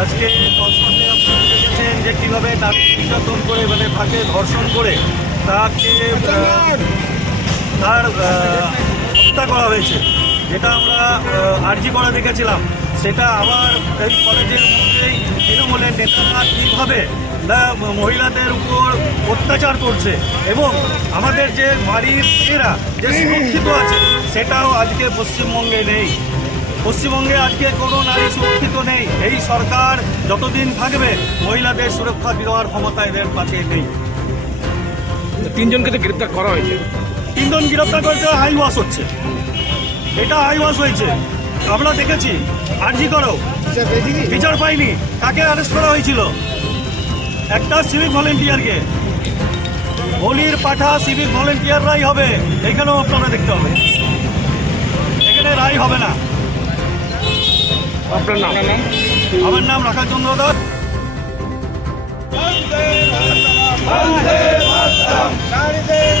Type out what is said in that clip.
আজকে কক্সবাজারে আপনারা দেখেছেন যে কীভাবে তাকে নির্যাতন করে মানে তাকে ধর্ষণ করে তাকে তার হত্যা করা হয়েছে, যেটা আমরা আরজি করা দেখেছিলাম। সেটা আবার এই কলেজের মধ্যেই তৃণমূলের নেতারা কীভাবে মহিলাদের উপর অত্যাচার করছে এবং আমাদের যে বাড়ির মেয়েরা যে সুরক্ষিত আছে সেটাও আজকে পশ্চিমবঙ্গে নেই। পশ্চিমবঙ্গে আজকে কোনো নারী সুরক্ষিত নেই। এই সরকার যতদিন থাকবে মহিলাদের সুরক্ষা দেওয়ার ক্ষমতা এদের কাছে নেই। তিনজনকে তো গ্রেপ্তার করা হয়েছে। তিনজন গ্রেপ্তার করেছে, হাই ওয়াশ হচ্ছে, এটা হাই ওয়াশ হয়েছে। আমরা দেখেছি আরজি করো বিচার পাইনি, কাকে অ্যারেস্ট করা হয়েছিল? একটা সিভিক ভলেন্টিয়ারকে। হোলির পাঠা সিভিক ভলেন্টিয়াররাই হবে, এখানেও আপনারা দেখতে হবে, এখানে রায় হবে না। আপনার নাম? আমার নাম রাখাল চন্দ্র দাস। নারীদের